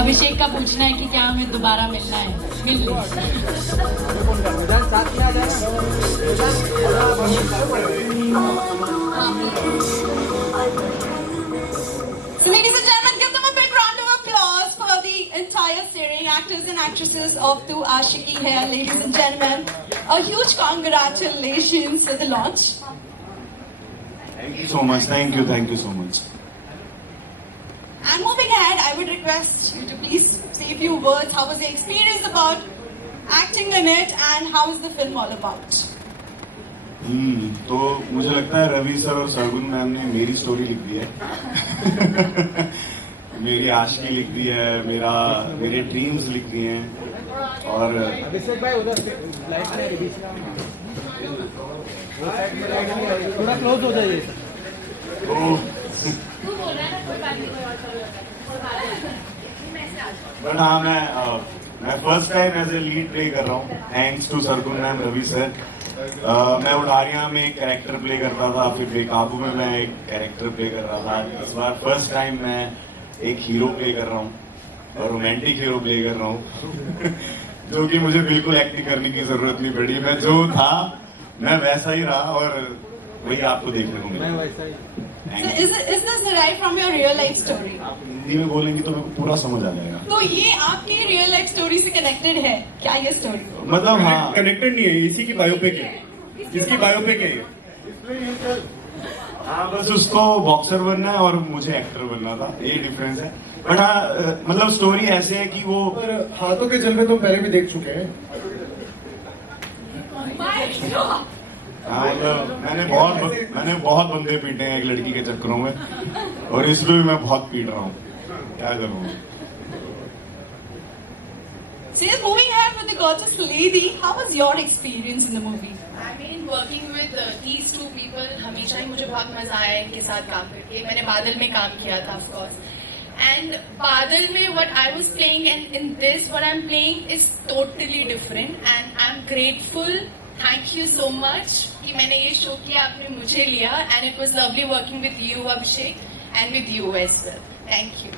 अभिषेक का पूछना है कि क्या हमें दोबारा मिलना है। मिल So ladies and gentlemen, give them a big round of applause for the entire series, actors and actresses of Tu Aashiqui Hai. Ladies and gentlemen, a huge congratulations for the launch. Thank you so much. Thank you so much. And moving ahead, I would request you to please say a few words. How was the experience about acting in it, and how is the film all about? तो मुझे लगता है Ravi sir और Sargun ma'am ने मेरी story लिख दी है मेरी आशिकी लिख दी है, मेरे ड्रीम्स लिख दिए हैं। और अभिषेक भाई उधर थोड़ा क्लोज हो जाइए। तो बट हाँ, मैं first time as a lead play कर रहा हूँ, thanks to Sargun ma'am, Ravi sir. मैं उडारिया में एक कैरेक्टर प्ले करता था, फिर बेकाबू में मैं एक कैरेक्टर प्ले कर रहा था। इस बार फर्स्ट टाइम मैं एक हीरो प्ले कर रहा हूँ, और रोमांटिक हीरो प्ले कर रहा हूँ जो कि मुझे बिल्कुल एक्टिंग करने की जरूरत नहीं पड़ी। मैं जो था मैं वैसा ही रहा, और वही आपको देखने को मिला। So is this derived from your real life story? आप हिंदी में बोलेंगे तो मेरे को पूरा समझ आ जाएगा। तो ये आपकी रियल लाइफ स्टोरी से कनेक्टेड है क्या ये स्टोरी? मतलब हाँ, कनेक्टेड नहीं है, इसी की बायोपिक है, इसकी बायोपिक है। हाँ, बस उसको बॉक्सर बनना है और मुझे एक्टर बनना था, ये डिफरेंस है। बट हाँ, मतलब स्टोरी ऐसे है कि वो हाथों के जलवे तो पहले भी देख चुके हैं। हाँ, मतलब मैंने बहुत बंदे पीटे हैं एक लड़की के चक्करों में, और इसमें भी मैं बहुत पीट रहा हूँ, क्या करूँ। So you're moving ahead with the gorgeous lady. How was your experience in the movie? I mean, working with these two people, हमेशा ही मुझे बहुत मजा आया इनके साथ काम करके। मैंने बादल में काम किया था, of course. And बादल में what I was playing and in this what I'm playing is totally different. And I'm grateful. Thank you so much कि मैंने ये शो किया, आपने मुझे लिया, and it was lovely working with you, Abhishek, and with you as well. Thank you.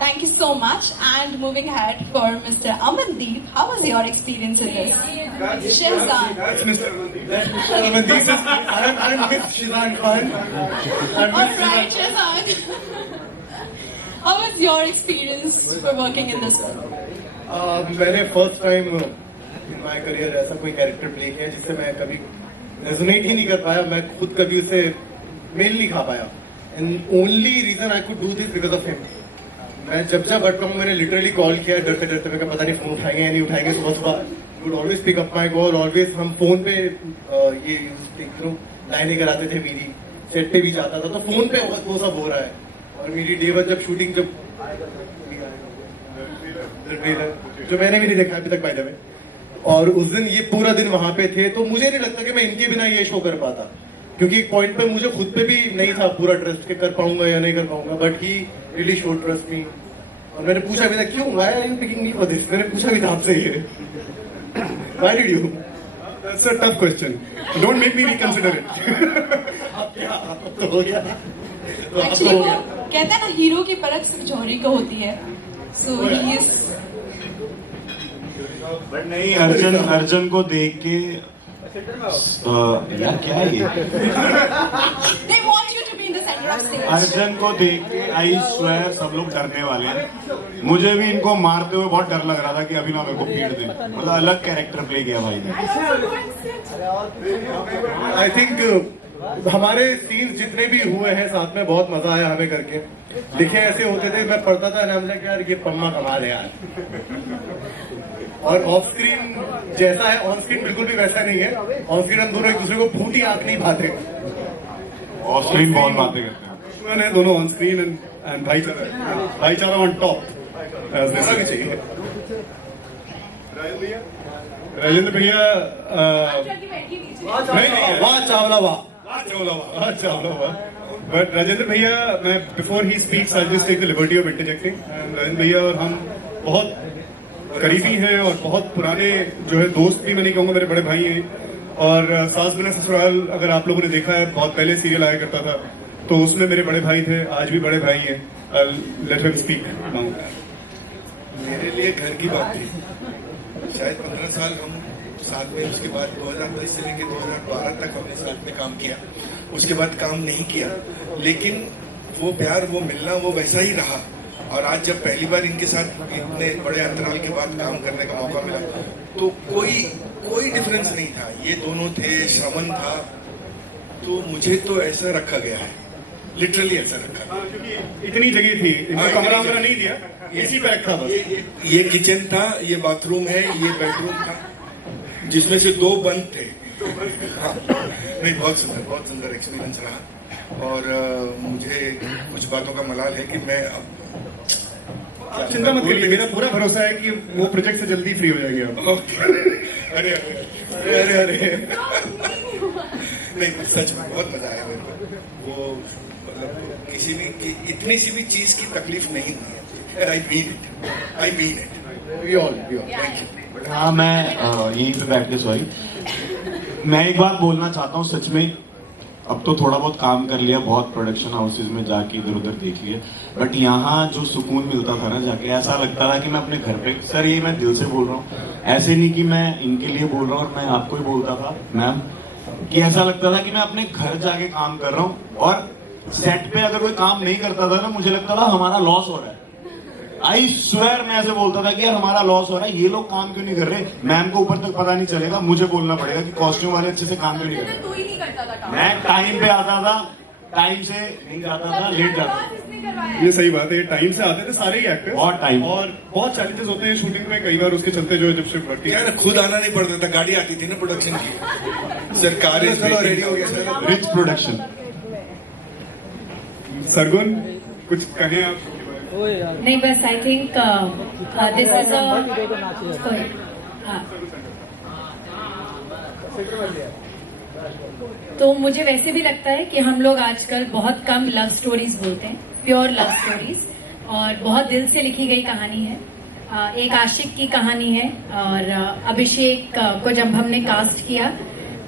Thank you so much. And moving ahead for Mr. Amandeep, how was your experience in this? Shehzad. That's Mr. Amandeep. I'm with Shizan Khan. Alright, Shehzad. How was your experience for working in this film? मैंने first time in my career ऐसा कोई character play किया जिससे मैं कभी resonate ही नहीं कर पाया, मैं खुद कभी उसे मेल नहीं खा पाया। And only reason I could do this because of him. मैं जब अटका हूँ, मैंने लिटरली कॉल किया डरते डरते, मैं पता नहीं फोन उठाएंगे या नहीं उठाएंगे। सुबह सुबह would always pick up my call, always हम फोन पे ये लाइनें कराते थे मेरी, सेट पे भी जाता था तो फोन पे वो सब हो रहा है। और मेरी डे वन जब शूटिंग जो मैंने भी नहीं देखा अभी तक बाय द वे, और उस दिन ये पूरा दिन वहां पे थे, तो मुझे नहीं लगता कि मैं इनके बिना ये शो कर पाता, क्योंकि एक पॉइंट पे मुझे खुद पे भी नहीं था पूरा ट्रस्ट के कर पाऊंगा या नहीं कर पाऊंगा। But he really show trust me. और मैंने पूछा भी था क्यों, why are you picking me for this, मैंने पूछा भी था आपसे ये, why did you, that's a tough question, don't make me reconsider it. अब क्या, अब तो हो गया, तो अब Actually, तो हो वो गया। कहते हैं ना, हीरो की परख सिर्फ जौहरी को होती है। So he is. बट नहीं, अर्जुन को देख के यार क्या है ये, They want you to be in the center of stage. Arjun को देख के आई स्वेयर सब लोग डरने वाले हैं। मुझे भी इनको मारते हुए बहुत डर लग रहा था कि अभी ना मेरे को पीट दे, मतलब अलग कैरेक्टर प्ले किया भाई ने। आई थिंक हमारे सीन्स जितने भी हुए हैं साथ में बहुत मजा आया हमें करके। लिखे ऐसे होते थे, मैं पढ़ता था नाम से यार ये पम्मा कमाल है यार, और ऑफ स्क्रीन जैसा है ऑन स्क्रीन बिल्कुल भी वैसा नहीं है। ऑन स्क्रीन हम दोनों एक दूसरे को फूटी आंख नहीं पाते, ऑफ स्क्रीन बहुत बातें करते हैं। दोनों ऑन स्क्रीन एंड भाईचारा ऑन टॉप भी चाहिए। राजेंद्र भैया वाह चावला वाह। बट राजेंद्र भैया, मैं बिफोर ही speaks I just take the liberty of interjecting. Rajendra भैया और हम बहुत करीबी हैं और बहुत पुराने जो है दोस्त भी, मैं नहीं कहूँगा, मेरे बड़े भाई हैं। और सास बिना ससुराल अगर आप लोगों ने देखा है, बहुत पहले सीरियल आया करता था, तो उसमें मेरे बड़े भाई थे, आज भी बड़े भाई हैं। Let him speak now. मेरे लिए घर की बात थी। शायद 15 साल हम साथ में, उसके बाद 2010 से लेकर 2012 तक हमने साथ में काम किया, उसके बाद काम नहीं किया, लेकिन वो प्यार, वो मिलना, वो वैसा ही रहा। और आज जब पहली बार इनके साथ इतने बड़े अंतराल के बाद काम करने का मौका मिला, तो कोई डिफरेंस नहीं था। ये दोनों थे, श्रवण था, तो मुझे तो ऐसा रखा गया है, लिटरली ऐसा रखा गया। क्योंकि इतनी जगह थी, इनको कमरा वमरा नहीं दिया, इसी पे रखा बस। ये किचन था, ये बाथरूम है, ये बेडरूम था, जिसमें से 2 बंद थे। हाँ, नहीं, बहुत सुंदर एक्सपीरियंस रहा। और मुझे कुछ बातों का मलाल है कि मैं अब आप चिंता मत करिए, मेरा पूरा भरोसा है कि वो प्रोजेक्ट से जल्दी फ्री हो जाएंगे आप। अरे अरे अरे नहीं, सच में बहुत मजा आया मेरे को। वो मतलब किसी भी इतनी सी भी चीज की तकलीफ नहीं हुई है। I mean it. We all thank you. हाँ, मैं यहीं पे बैठ के, सॉरी, मैं एक बात बोलना चाहता हूँ। सच में अब तो थोड़ा बहुत काम कर लिया, बहुत प्रोडक्शन हाउसेज में जाके इधर उधर देख लिया, बट यहाँ जो सुकून मिलता था ना जाके, ऐसा लगता था कि मैं अपने घर पे, सर ये मैं दिल से बोल रहा हूँ, ऐसे नहीं कि मैं इनके लिए बोल रहा हूँ और मैं आपको ही बोलता था मैम, कि ऐसा लगता था कि मैं अपने घर जाके काम कर रहा हूँ। और सेट पे अगर कोई काम नहीं करता था ना, मुझे लगता था हमारा लॉस हो रहा है। आई स्वेयर, मैं ऐसे बोलता था कि यार हमारा लॉस हो रहा है, ये लोग काम क्यों नहीं कर रहे। मैम को ऊपर तक पता नहीं चलेगा, मुझे बोलना पड़ेगा कि कॉस्ट्यूम वाले अच्छे से काम क्यों नहीं कर रहे। मैं टाइम पे आता था, टाइम से नहीं जाता था, लेट जाता था। ये सही बात है, टाइम से आते थे सारे ही एक्टर, बहुत टाइम, और बहुत चैलेंजेस होते हैं शूटिंग में कई बार, उसके चलते जो है जब शिफ्ट बढ़ती है यार खुद आना नहीं पड़ता था, गाड़ी आती थी ना प्रोडक्शन की। सरकार चलो रेडी हो गया सर। Rich production. सरगुन कुछ कहें आप? ओए यार नहीं, बस आई थिंक दिस इज तो मुझे वैसे भी लगता है कि हम लोग आजकल बहुत कम लव स्टोरीज बोलते हैं, प्योर लव स्टोरीज, और बहुत दिल से लिखी गई कहानी है। एक आशिक की कहानी है, और अभिषेक को जब हमने कास्ट किया,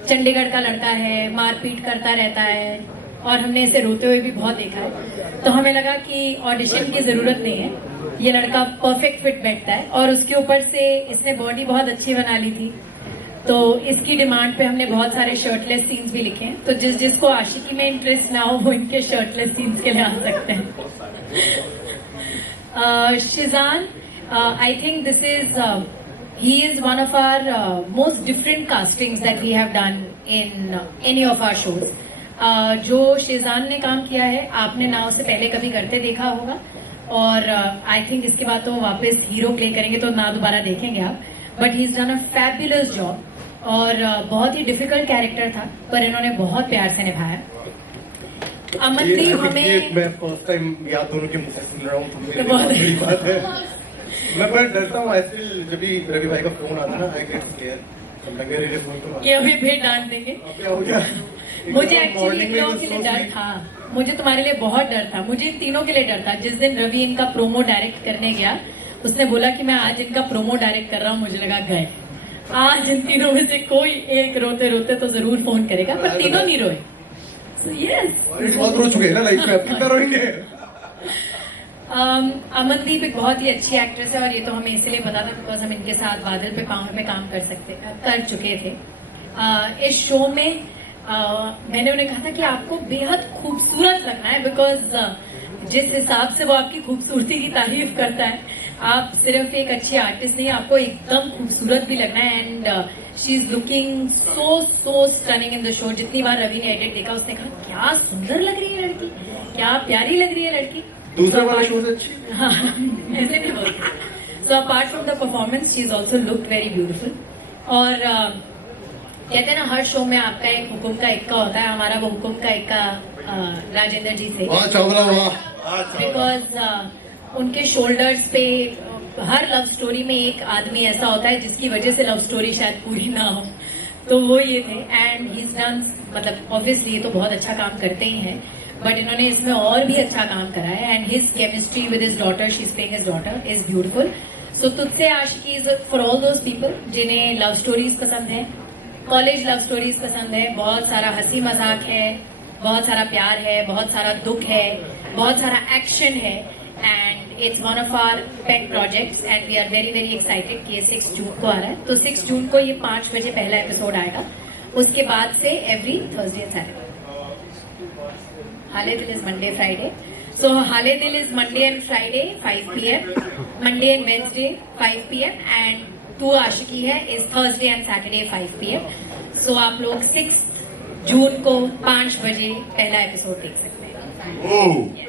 चंडीगढ़ का लड़का है, मारपीट करता रहता है, और हमने इसे रोते हुए भी बहुत देखा है, तो हमें लगा कि ऑडिशन की जरूरत नहीं है, ये लड़का परफेक्ट फिट बैठता है। और उसके ऊपर से इसने बॉडी बहुत अच्छी बना ली थी, तो इसकी डिमांड पे हमने बहुत सारे शर्टलेस सीन्स भी लिखे हैं। तो जिसको आशिकी में इंटरेस्ट ना हो वो इनके शर्टलेस सीन्स के लिए आ सकते हैं। Sheezan, I think this is he is one of our most different castings that we have done in any of our shows. जो शिजान ने काम किया है, आपने ना उसे पहले कभी करते देखा होगा, और आई थिंक इसके बाद तो वापस हीरो प्ले करेंगे तो ना दोबारा देखेंगे आप, but he is done a fabulous job. और बहुत ही डिफिकल्ट कैरेक्टर था, पर इन्होंने बहुत प्यार से निभाया। अमनदीप हमें, मैं फर्स्ट टाइम याद दोनों के मुंह से सुन रहा हूँ, तो मेरे लिए बहुत बहुत बड़ी बात है। मैं पर डरता हूँ, ऐसे जब भी रवि भाई का फोन आता ना, आई गेट स्केयर, ये अभी फिर डांट देंगे। क्या हो गया? मुझे एक्चुअली इन लोगों के लिए डर था, मुझे तुम्हारे लिए बहुत डर था, मुझे इन तीनों के लिए डर था। जिस दिन रवि इनका प्रोमो डायरेक्ट करने गया, उसने बोला कि मैं आज इनका प्रोमो डायरेक्ट कर रहा हूँ, मुझे लगा गए आज इन तीनों में से कोई एक रोते रोते तो जरूर फोन करेगा, पर तीनों नहीं रोए। So, yes. बहुत रो चुके हैं ना लाइफ में, अब कितना रोएंगे? अमनदीप एक बहुत ही अच्छी एक्ट्रेस है, और ये तो हमें इसलिए पता था बिकॉज हम इनके साथ बादल पे काम कर चुके थे। इस शो में मैंने उन्हें कहा था कि आपको बेहद खूबसूरत लगना है, बिकॉज जिस हिसाब से वो आपकी खूबसूरती की तारीफ करता है, आप सिर्फ एक अच्छी आर्टिस्ट नहीं, आपको एकदम खूबसूरत भी लगना है। And she is looking so stunning in the show. जितनी बार रवि ने एडिट देखा, उसने कहा क्या सुंदर लग रही है लड़की, क्या प्यारी लग रही है लड़की। दूसरा वाला शो से अच्छी? हाँ, ऐसे नहीं बोलते। So apart from the performance, she is also look very beautiful. और कहते हैं ना, हर शो में आपका एक हुकुम का इक्का होता है, हमारा वो हुकुम का इक्का राजेंद्र जी से, वाह चावला वाह। बिकॉज उनके शोल्डर्स पे हर लव स्टोरी में एक आदमी ऐसा होता है जिसकी वजह से लव स्टोरी शायद पूरी ना हो, तो वो ये थे। एंड ही इज डन, मतलब ऑब्वियसली ये तो बहुत अच्छा काम करते ही हैं, बट इन्होंने इसमें और भी अच्छा काम करा है। And his chemistry with his daughter, she is playing his daughter, is beautiful. So Tujhse Aashiqui is for all those people जिन्हें लव स्टोरीज पसंद है, कॉलेज लव स्टोरीज पसंद है, बहुत सारा हंसी मजाक है, बहुत सारा प्यार है, बहुत सारा दुख है, बहुत सारा एक्शन है। And it's one of our pet projects and we are very very excited कि ये 6 जून को आ रहा है. तो 6 जून को ये 5 बजे पहला एपिसोड आएगा. उसके बाद से एवरी थर्सडे एंड सैटरडे. हाले दिल is Monday Friday. So Hale Dil is Monday and Friday 5 p.m. Monday and Wednesday 5 p.m. and Tu Aashiki Hai is Thursday and Saturday 5 p.m. So आप लोग 6 जून को 5 बजे पहला एपिसोड देख सकते हैं. Oh.